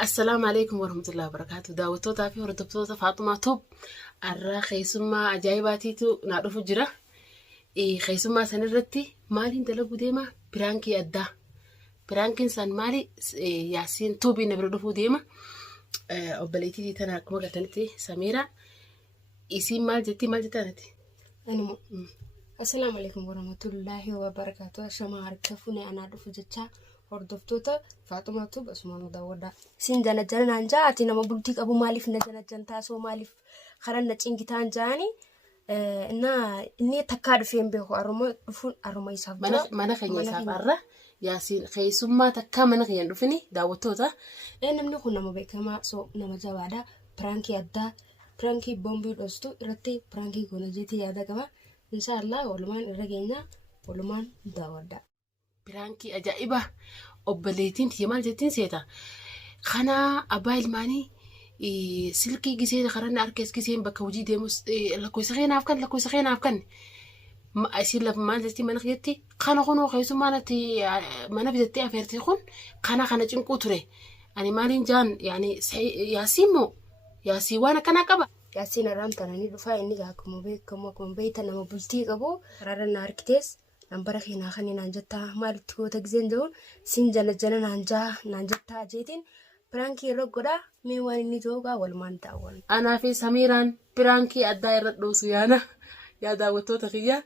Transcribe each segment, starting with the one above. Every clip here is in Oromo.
السلام عليكم ورحمة الله وبركاته. دعوتوتا في هردبتوتا فاطمة توب الرا خيسما عجايباتيتو نعرفو جرا خيسما سنرتي مالي دلقو ديما برانكي أدا برانكين سان مالي ياسين توبي نبردفو ديما أبليتي دي تنا كما قتلتي سميرة اسم مال جتي نتي أنا السلام عليكم ورحمة الله وبركاته. شما عرفتوني أنا أعرف جتة هردفتوتا فاطمة توب اسمه داودا سين جانا جانا نجا أتينا ما بنتيك أبو مالف نجانا جنتا سو مالف خلنا نتشين كتان جاني إني تكاد فين بيهو أروما يسافر mana keenya isaaf yaasiin keessummaa takka mana keenya dhufini daawwattoota namni kun nama beekamaa so nama jabaadha. Pirankii addaa pirankii boombii dhostu irratti pirankii goona jeetii yaada qaba. Inshallah walumaan irra geenya walumaan daawwadha. Pirankii ajaa'iba obboleettiin maal jettiin seeta kana abbaa ilmaanii silkii gisee karanna harkees giseen bakka hojii deemus lakkoofsa keenaaf kan asin lafa maal jettii mana keetti kana kunoo keessummaa natti mana bitattee afeertii kun kana cinquu ture ani maaliin jaan yaani yaasiin moo yaasii waan akkanaa qaba. Yaasiin arraan tananii dhufaa inni akkuma beektan nama bultii qabu karaarra na harkitees nambara keenyaa kan naan jettaa maalitti goota giseen jiruun siin jala naan jettaa jeetiin pirankii irra godhaa mee waan inni joogaa walumaan daawwan. Anaa fi Samiiraan pirankii addaa irra dhoosu yaa daawwattoota kiyya.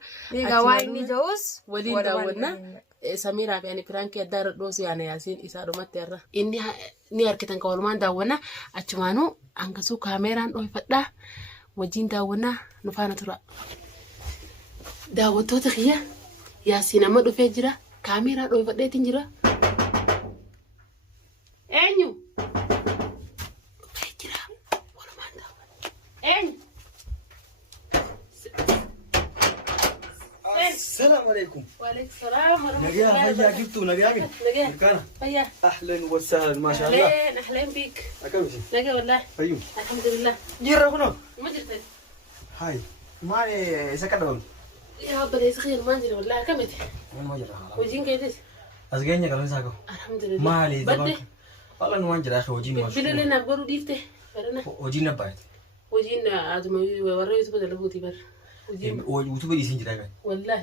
Egaa waan inni joos waliin daawwanna. Samiiraa fi ani pirankii addaa irra dhoosu yaana yaasiin isaa dhumatti irra. Inni ni harkitan ka walumaan daawwanna achumaanuu hangasuu kaameeraan dhoofadhaa wajjin daawwannaa nu faana tura. Daawwattoota kiyya yaasiin amma dhufee jira kaameeraa dhoofadheetiin jira. Eenyu? Dhufee jira walumaan daawwanna. Eenyu? السلام عليكم. وعليكم السلام ورحمة الله نجاح فيا جبتوا نجاح كان فيا أهلا وسهلا ما شاء الله. أهلين بيك. أكمل نجا والله. أيوه. الحمد لله. جرا هنا. ما جرت. هاي ما سكتهم. يا بدي سخير ما جري والله كمل. ما جرا. وجين كيدس. أزجيني كلام ساكو. الحمد لله. ما لي بدي. والله ما جرا أخي وجين ما. بلي لنا بقولوا ديفته. برنا. وجين نبايت. وجين عادم ورا يوتيوب ده لقوتي بر. يوتيوب دي سنجرا كان. والله.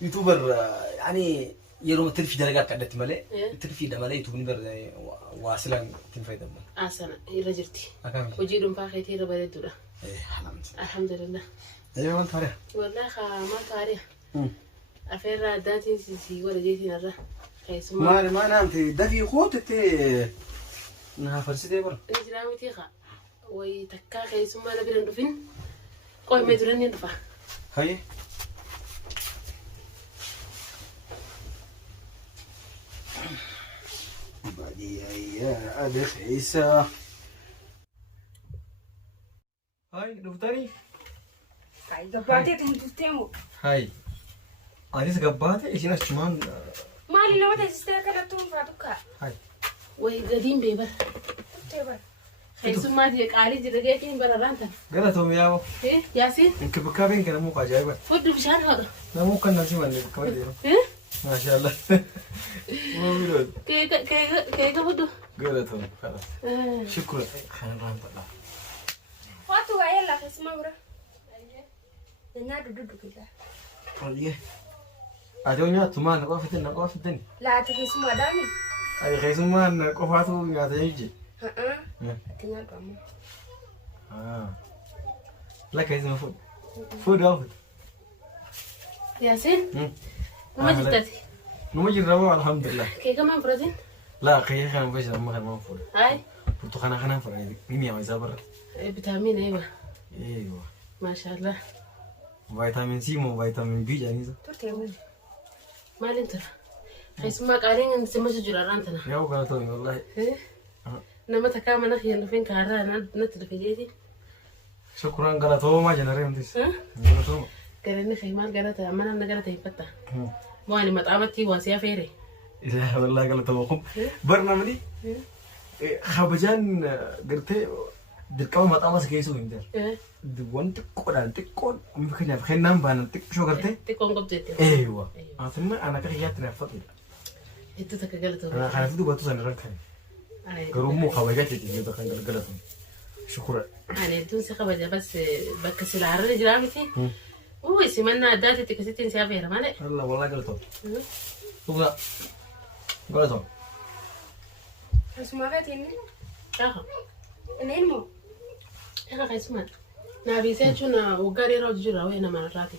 يوتيوبر يعني يروم تلفي درجات قدرت ملء تلفي ده ملء يوتيوب نبر واصلا تنفيد من. أحسن رجعتي. أكمل. وجيرهم فاخيتي ربنا يدوره. إيه الحمد لله. أيوة ما تاريخ. والله ما تاريخ. أفر داتين سي ولا جيتي نرى. ما نامت دفي خوتة نها فرسيتي بر. نجرامي تيخا. ويتكا خيسوما نبي ندفن. قوي ما يدرني ندفع. هاي. بعدي يا أدخ عيسى. هاي دفتري. هاي قباتي تمو. هاي. أنيس قباتي إيش نسمان. مالي لو تستيقظ كده توم فاتوكا. هاي. وي قديم بيبر. تبر. خيسوما دي قالي جرجيتين بررانتا. قالت هم ياو. إيه ياسين. إنك بكابين كنا مو قاجايبة. فود بشان هذا. لا مو كنا نسيب اللي بكابين. إيه. ما شاء الله. مو بيرود. كي فودو. قالت هم خلاص. شكرا. خلينا نروح نطلع. واتو عيال لا اسمع ورا. نادو دودو كده. طيب. أجوني أتمان نقاف الدنيا. لا تكسموا دامي. أي خيسمان نقافاتو يعطيني. أتنيا كم. لا كيسما فود أفضل. ياسين. ما جتتي. نمو جربوا الحمد لله. كي كمان برازين. لا كي خان فيش ما خان ما فود. هاي. خنا فرا مين يا مزابر. فيتامين أيوة. أيوة. ما شاء الله. فيتامين سي مو فيتامين بي جانيزا. ترتيبون. ما لنتر. خيسما قالين نسمع جرارانتنا. يا وكان تومي والله. نما تكامل أخي إنه فين كهرباء نتل في جيتي. شكرا قالتوا ما جنريم تيس. قالتوا. قالني خيمال قالتها أما أنا قالتها يفتح. مو أنا متعبتي واسيا فيري. إذا والله قالتوا وقم. برنامجي. خبجان قرتي دكان متعمس كيسو يندر. دوان تكون ممكن يفخن نام بان شو قرتي؟ تكون قبضتي. أيوة. أصلاً أنا كده ياتنا فضل. إنتو تكجلتوا. أنا خايف دوبا توصل نركض. قالوا مو خواجات اللي كان قلقلتهم شكرا أنا تونسي خبجة بس بكس العرّ جرامتي سمعنا داتي تكستين سافيرة مالك الله والله قلتهم تبغى قلتهم اسمع غاتيني أخا نينمو أخا اسمع نبي سيجونا وقاري راو جرا وين ما راتي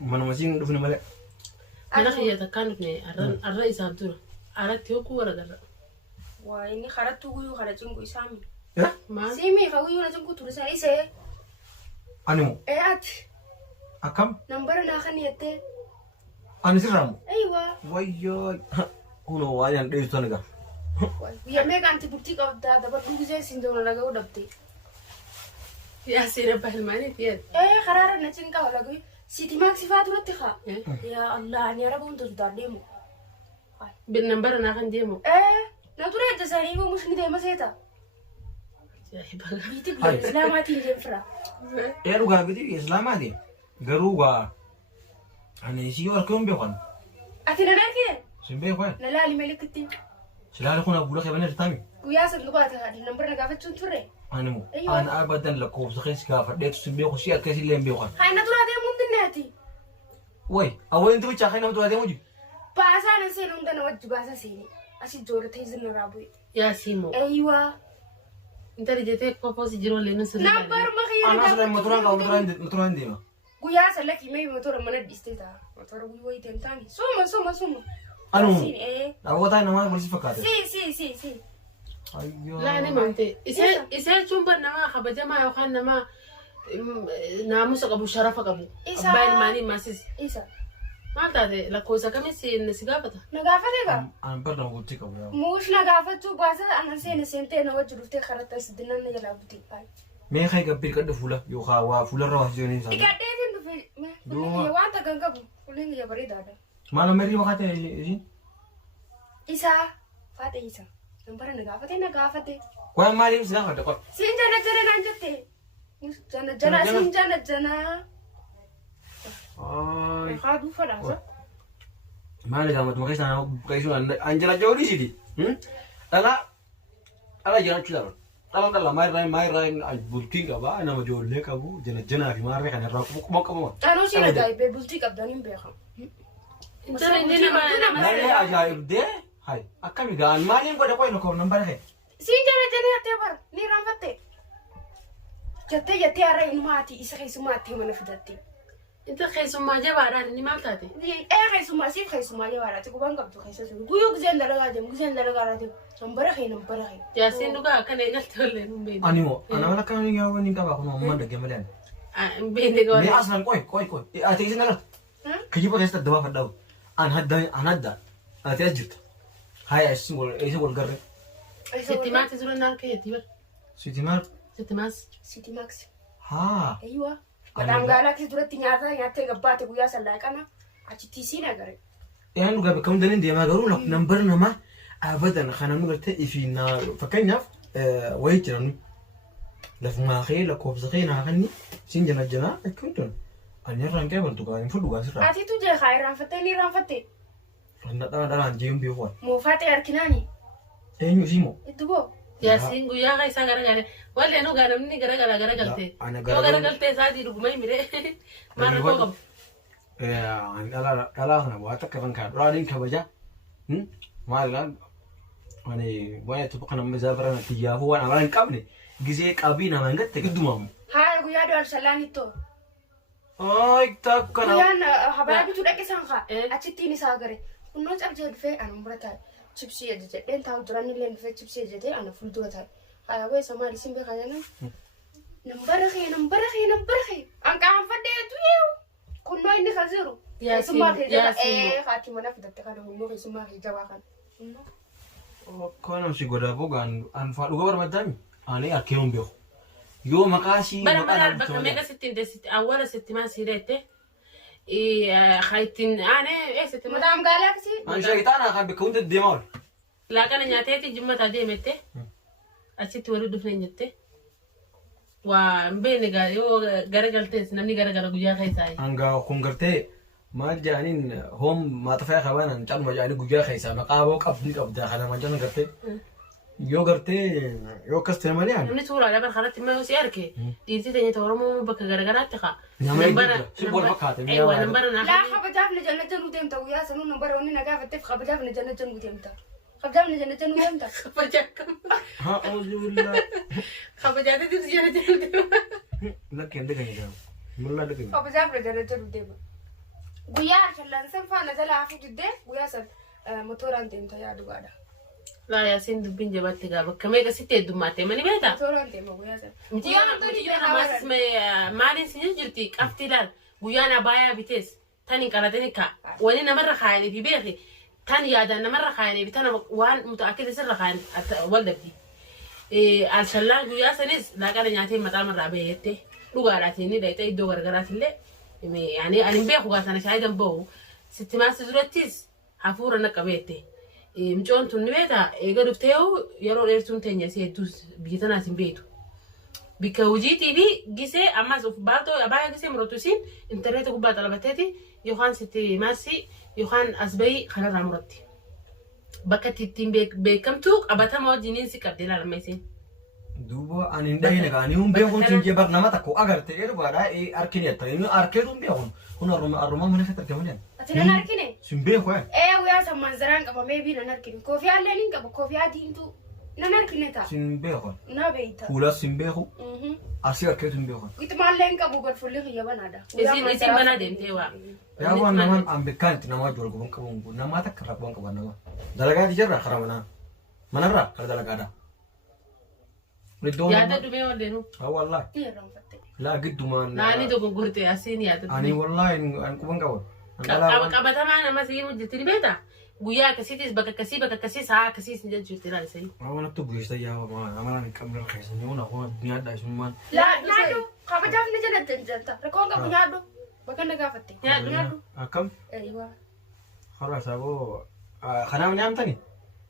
من مسين دفن ملك أنا خيّة كانوا بني الرئيس عبدورة أردت يوكو ورا درا وإني خرجت ويو خرجين سامي ما سيمي خويو نجمكو ترسالي سي أنمو إيه أكم نمبرنا خنيتة أنا سرهم أيوة وياي هو وايان ده يستنقع ويا ميك أنت بوتيك أو دا بدو زي سندونا لقوا دبتي يا سيرة بهلماني فيها إيه قرار نجنكا ولا قوي سيتي ماكسي فاتورة تخا يا الله أنا ربون تزداديمو بالنمبر أنا خنديمو إيه ناتوري جزاري مو مش ندي مسيتا يا حبا بيتي بإسلاماتي جنفرا يا روجا بدي إسلام هذه قروجا أنا يسيو أركون بيخون أتينا نركي سنبيه خوان لا لي ملكتي سلالة كنا أقول لك يا بني رتامي ويا صندوقات هذا النمبر نقافت شنطرة أنا مو أيوة. أنا أبدا لكوب سخيس كافر ديت سنبيه خوشي أكيس اللي بيخون هاي ناتوري هذا ممكن ناتي وي أول أنت بتشاخين أم ترى موجي باسا أنا سينو مدنا وجه باسا سيني أشي جورة تيزن رابوي يا سيمو أيوة أنت رجعتك بابوس يجرون لنا سنة نمبر ما أنا خير أصلا مطران أو مطران ديما ويا سلك يمي موتور من الدستة موتور وي تمتاني سوما أنا مو إيه أبغى تاي نما بس فكرت سي أيوة لا أنا ما أنت إذا شو برنا خبجة ما يخان ما ناموس أبو شرف أبو أبايل ماني ماسس إيسا ما تعرف لا كوسا كم نسيقابته نقافتك أنا برضه أقول تيك أبويا موش نقافته باسا أنا سنتين وجه رفتي خرطة سدنا نجلا بتي باي مين خايف قبل كده فولا يوخا وفولا روح جوني سامي إكادين في ما وانت كنكبو كلين يا بريد هذا ما أنا مري وقت يجين إيسا فات إيسا نمبر نقافتي كوي ما لي بس ناخد دكتور سين ننجتي جنا أي خادو فراسة ما لي دامت ما كيس أنا كيسون أنجلا جوري سيدي أنا جنا شو دارو ما يراين بولكينج أبا أنا مجول لك أبو جنا في مارة كان يراك مو أنا شيء نداي ببولتيك أبدانين بيخم أنت عندنا ما لي أجايب ده هاي أكمل كان ما لي نقول كوي نكون نمبر هاي سين جنا تبر نيران فتة جتة أرى إنه ماتي إسخي سماتي من فدتي أنت خيس ما جاب عراني ما تاتي خي سما سيف خي سما يا ورا تكون قبض خي سما قيوك زين دلقا نمبر خي يا سينوكا كان يقلت ولا بين أنيمو أنا ولا كان يا وني كابا كنا ما ندق ملان بين دقوا ليه أصلا كوي أتيجي نقول كيف بس تدوا فداو أنا هدا أتيجي هاي اسمه قرر ستي ما تزور النار كي تبر سيتي مار سيتي ماكس ها أيوة مدام قالك تدرتي نياتا قباتي ويا سلاك أنا أشتي سينا قرر يعني لو قبل كم دنين دي ما قالوا لك نمبرنا ما أبدا خلنا نقول تأفينا فكينا ويجرن لفما خير لكوب خينا خني سين جنا كنتون أنا رانكي بنتو كان يفضل قاس را أتي تجي خير رانفتي رنا داران جيم بيوان مو فاتي أركناني إيه نسيمو إدبو يا سينغو يا غاي ساغرا ولا أنا قاعد مني غرا قلتي أنا غرا قلتي سادي رغمي مري مرة فوق أنا أنا واتك كمان كان رانين كبجا ما لان أنا وين تبقى أنا مزافر أنا تيجي هو أنا رانين كابني جزيك أبينا ما نقدر تقدمهم هاي ويا دول سلاني تو أي تاكنا ويا حبايبي تودك سانخا أشتيني ساغري كنوش أبجد في أنا مرتاح chipsi aja deh, tahu turan ni lain fat chipsi aja deh, anak full dua thai. Kaya gue sama di sini kaya number he, angka apa deh tu yau, kuno ini kaziru. Ya semua ya hati mana kita tekan ngomong semua hijawakan. Kau nasi goda bogan, anfal uga bermacam, ane akhirnya bio. Yo makasih. Benar bakal mega sitin awal sitin sirete. خايتين أنا ستي مدام جالاكسي أنا شايتانا أخاف بكون الدمار لكن نياتي جمعة تادي متى أشيت ورد فين نياتي وبين يو غرقلتي نمني غرقل جوجا خيساي أنغا كونغرتي ما جانين هم ما تفاح خوانا نجان ما جاني جوجا خيسا مقابو قبل قبل خنا ما جان غرتي yoo gartee yoo akkas ta'e malee ani namni suuraa lafa kanatti immoo yoo si arge dhiirtii teenya Oromoo bakka garagaraatti kaa. nama eeguudha si wal fakkaate Eewwa nambara Laa naa. kabajaaf na jala jaluu deemta guyyaa sanuu nambara wanni na gaafatteef kabajaaf na jala jaluu deemta. Kabajaaf na jala jaluu deemta. haa oolulaa Kabajaatatti jala jala. lakkeen dhaganii jira mullaa dhaganii Kabajaaf na jala jaluu deema. Guyyaa shallansan faana jala hafuu diddee guyyaa san motoraan deemta yaa dhugaadha. Laa yaasiin dubbiin jabaatti gaa bakka meeqa sitti heddummaatee mani beektaa? Motoraan deema guyyaa san. Mitiyyoo namaas maaliin si jirti qabxii laal guyyaan abaayaa bitees tan hin qalatanii kaa wani namarra kaayanii fi beeki tan yaadaan namarra kaayanii fi tan waan mutaakkisa sirra kaayan wal dabdi. Alshallaan guyyaa sanis laaqana nyaatee maxaa marraa beeyettee dhugaadhaatiin ni dhayxee iddoo gargaraatillee ani hin beeku gaa sana shaayidan bahu sitti maasii durattis hafuura naqa beette. Micoon tun ni beektaa eega dhuftee yeroo dheertuun teenya si hedduus biyya tanaas hin beektu. Bikka hojiitii fi gisee ammas of baatoo abaayaa gisee muratu isiin intarneeta gubbaa xalabateeti yookaan sitti maasii yookaan as bahii kanarraa muratti. Bakka ittiin beekamtu qabatama wajjiniin si qabdee ilaalama isiin. duuba ani hin dhahine gaa ani hin beekun siin jee bar nama takko agarte dhugaadhaa arkin yatta inni arkeetu hin beekun kun arrumaa mana keessatti argaman Ati nan argine? sin beeku Guyyaa san manzaraan qaba meebii nan argine. Koofiyaa illee ni qaba koofiyaa diimtuu nan argine ta'a. sin beeku Na beeyta. fuulas sin beeku asii arkeetu hin beeku Itmaallee hin qabu godfulli kiyya banaadha. Isin mana deemtee waa. yaa waan namaan an beekaan itti namaa wal guban qabuun namaa takka irraa guban qaban nama dalagaati jirra karaa manarraa kara dalagaadha. Yaada dhumee walleenu. haa wallaahi Ni irraanfatte. laa giddumaan Naani tokko gurtee asiin yaada ani dhumee. wallaahi an quban qaban Qabatamaa nama si hojjetti ni beektaa? Guyyaa akkasiitis bakka akkasii sa'a akkasiis ni jechuutti ilaali sa'ii. waan akka bu'eessa yaa amalaan hin qabne keessa ni una waan nyaadhaa isummaan Nyaadhu kabajaaf ni jala janta. Rakkoon qabu nyaadhu. Bakka na gaafatte. Nyaadhu. akkam haraa saaboo kanaaf nyaamtani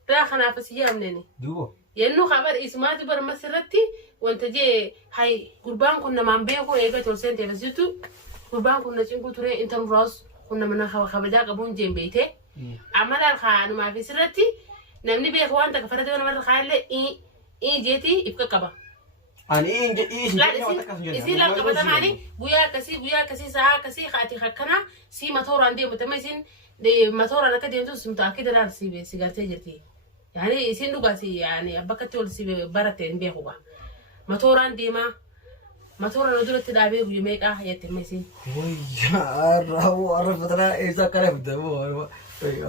Raa kanaaf si yaamneeni. duubo Yennuu kabar isumaatu barmas irratti wanta jee hay gurbaan kun namaan beeku eega tolseen teefasitu gurbaan kun na cinku ture intan roos kun nama na kabajaa qabuun jeen beeyte. Amalaan kaanumaaf isirratti namni beeku waan takka fadhatee namarra kaayallee jeetii ibka qaba. ani Isin laal qabatamaani guyyaa akkasii sa'a akkasii haati akkana si matooraan deemutama isin matooraan akka deemtus mutaakki dalaal si gartee jirti. Yani isin dhugaasi yani bakkatti ol si baratte hin beeku ba. Matooraan deemaa matooraan duratti dhaabee guyyaa meeqaa hayyatti isin. warra fataraa eessa akkana fitamu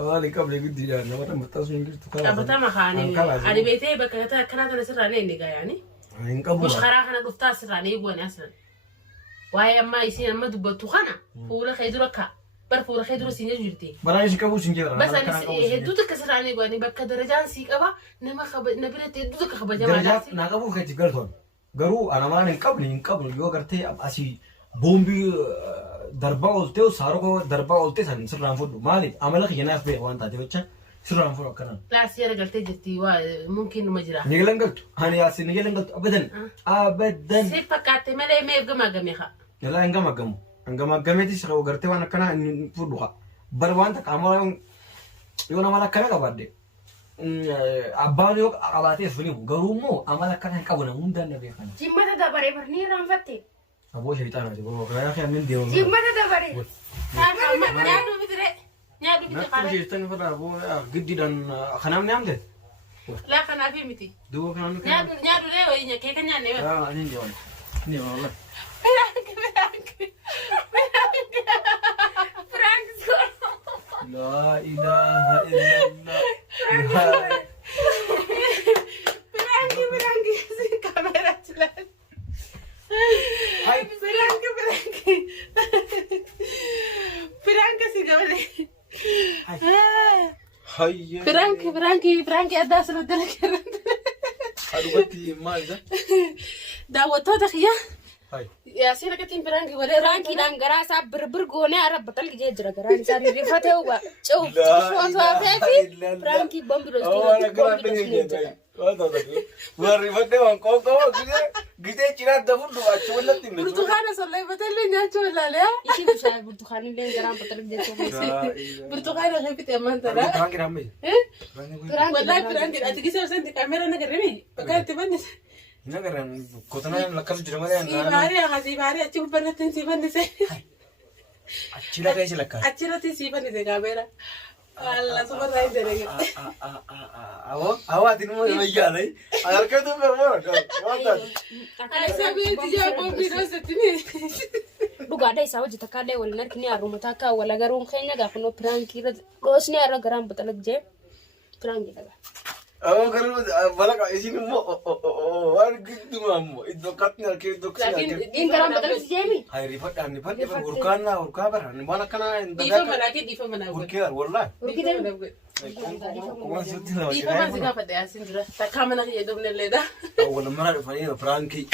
waan hin qabne guddiidhaan namoota maxxansu hin jirtu Qabatama kaanii ani beetee bakka akkanaa tana sirraa ni inni gaayani. hin qabu Mush karaa kana dhuftaa sirraa ni eeguwani asirra. Waa'ee ammaa isin amma dubbattu kana fuula kee dura kaa. Bar fuula kee dura siin jirti. baraan isin qabu sin jeera Bas anis hedduutu akka sirraa ni eeguwani bakka darajaan sii qaba nama biratti hedduutu akka kabajamaa darajaaf naa qabu keetti galtoon garuu anamaan hin qabne yoo gartee asii boombii darbaa ooltee saaroo darbaa ooltee san sirraan fudhu maaliif amala kiyyanaaf beeka waan taate jecha sirraan fudhu akkanaan. Laasii yara galtee jirti waa mumkin numa jira. Ni galan galtu ani yaasin ni galan galtu abadan. Si fakkaatte malee mee gamaa gamee haa. Yalaa hin gamaggamu hin gamaggameetis gartee waan akkanaa hin fudhu haa bar waan takka amala yoo nama akkana qabaadde abbaan yoo qabaatee filimu garuu immoo amala akkana hin qabu namuun danna beekan. Jimmata dabaree barnii irraanfatte. Aboo shayitaanaati boo karaa kee amin deemu. Jimmata dabaree. Nyaadhu bitire. Nyaadhu bitire Natti hojjetan fara boo giddiidhaan kanaaf ni amte. Laa kanaafi miti. Duuba kanaaf ni Nyaadhu lee wayii kee kan nyaanne. Ani deeman. Ni deeman. La ilaha illallah. Pirangi si kamera jelas. Hai. Pirangi si kamera. Hai. Pirangi ada asirratti argaman. Adubatti maal isa? Daawwattoota kiyya. Hai. Yaasiin akkatiin pirangi godhee Raankiidhaan garaa isaa birbir goonee arabba talgijee jira garaan isaa ririfatee huba. Cuu footoo hafee fi piraankii bombi Oh, ana garaa dhageenye. warri fadde waan qoqqoo gitee cinaa dafuun achi wallatti hin Burtukaana solleeffatee nyaachuu ilaale. Isin bishaan burtukaanillee garaan batalak jechuudha. Burtukaana kan fixee amanta dha. Piraanki dhamme. Wallahi piraanki ati gisee santi kaamera nagarree bakka itti bannise. Nagaran kotana lakkas jira malee Si baari achi gubbarratti si bannise. achi laga isa lakkaa. Achirratti si bannise kaamera. Allah subarraa hin dalage. Ati numa yaadai. Harkatu bermora wanta. Isa beeti yaa bombii dhoosatini. Dhugaadha isaa hojii takkaallee waliin harkini harumata akka wal agaruun keenya gaafa noo piraankii irra dhoosni har'a garaan batalak jee piraankii dhagaa. Garuu balaqa isin immoo waan gidduma immoo iddoo katni harkee iddoo Laakiin dhiin garaan batalak jeemi. Hayri fadhaan fadhe urkaa bara waan akkanaa hin Dhiifama laakee dhiifama naa godhe. urkee wallahi. Urkitee Dhiifama si gaafadhe asin dura. Takkaa mana kiyya dhumnellee dha. Wal mara dhufanii piraanki.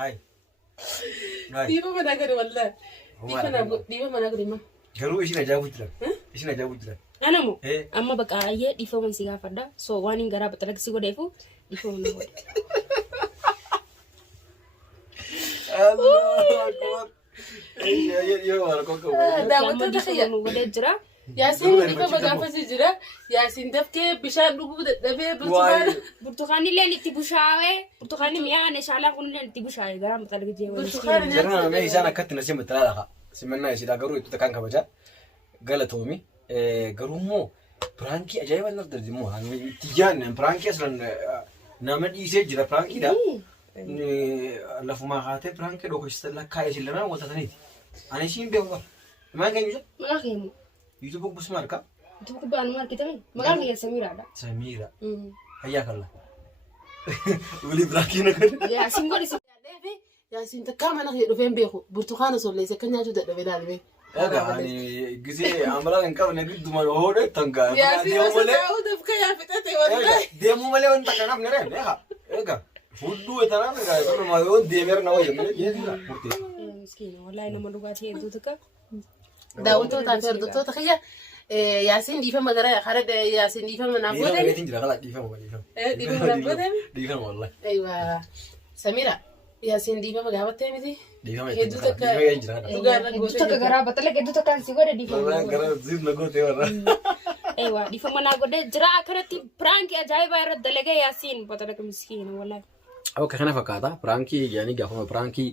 Hai. Dhiifama naa godhe wallahi. Dhiifama naa godhe immoo. Garuu isin ajaa'ibu jira. Isin ajaa'ibu jira. Anamu amma baqaayee dhiifaman si gaafadha. So waan hin garaa batalak si godheefu dhiifaman na godhe. Daawwattoota kiyya. Nu godhee jira. Yaasiin dhiifama gaafasii jira. Yaasiin daftee bishaan dhuguu dadhabee burtukaana. Burtukaanillee itti bushaawee burtukaanni mi'aan shaalaan kunillee itti bushaawee garaan batalak jee Burtukaana Jarana mee isaan akkatti na simma talaala. Simannaa isiidha garuu itti kan kabaja. Galatoomi. Garuu immoo piraankii ajaa'iba nas dardi immoo itti yaadne piraankii aslan nama dhiisee jira piraankiidha. Lafumaa kaatee piraankii dhookachisa lakkaa isin lanaa wanta saniiti. Ani isiin beeku bara. Maal kan jedhu? Maqaa keemu. YouTube gubbaa marka. Itu kubbaan maal kitame? Maqaa kiyya Samiiraadha. Samiira. Hayyaa kalla. Wali piraankii na kan. Yaasiin godhisi. Yaasiin takkaa mana kiyya dhufeen beeku. Burtukaana solleesse akka nyaachuu dadhabee daalbee. Egaa ani gisee amalaan hin qabne gidduma hoodhe tangaa. Yaasiin osoo taa'uu dafka yaa fixate wallahi. Deemuu malee wanta kanaaf ni reebne haa. Egaa fudduu etanaan egaa kunuma yoo deemeera na wayya malee jechuudha. Miskiina wallahi nama dhugaatii hedduu takka. Daawwattootaa fi hordoftoota kiyya Yaasiin dhiifama gara hara Yaasiin dhiifama naaf godhe. Dhiifama gatiin jira kala dhiifama. Dhiifama naaf godhe. Dhiifama wallahi. Aywa Samira Yaasiin dhiifama gaafattee miti. Dhiifama Hedduu takka jira. dhugaarra Hedduu takka garaa batalak hedduu takkaan si godhe dhiifama. Wallahi gara zirna gootee warra. Eewa dhiifama naa godhe jira akkanatti piraankii ajaa'ibaa irra dalagee Yaasiin batalak miskiina wallahi. Akka kana fakkaata piraankii yaani gaafama piraankii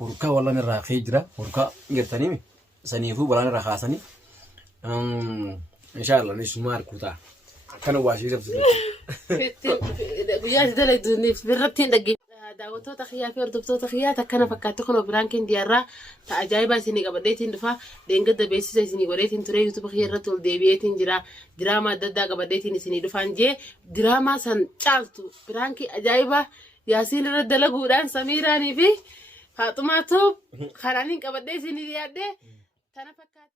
hurkaa wallan irraa ka'ee jira hurkaa jirtanii saniifuu balaan irraa kaasanii inshallah ni suma arkuta kana waashii sabsiisu. Guyyaa dalagduuniif birratti hin dhaggeeffamu. Daawwattoota kiyyaa fi hordoftoota kiyyaa takkana fakkaatti kun piraankiin diyaarraa ta'a ajaa'ibaa isinii qabadheetiin dhufa deengada beeksisa isinii godheetiin ture yuutuuba kiyya irratti ol deebi'eetiin jira diraamaa adda addaa qabadheetiin isinii dhufaan jee diraamaa san caaltu piraankii ajaa'ibaa Yaasiin irra dalaguudhaan Samiiraanii fi Faaxumaatu kanaan qabadhee isinii dhiyaadhee tana fakkaatti.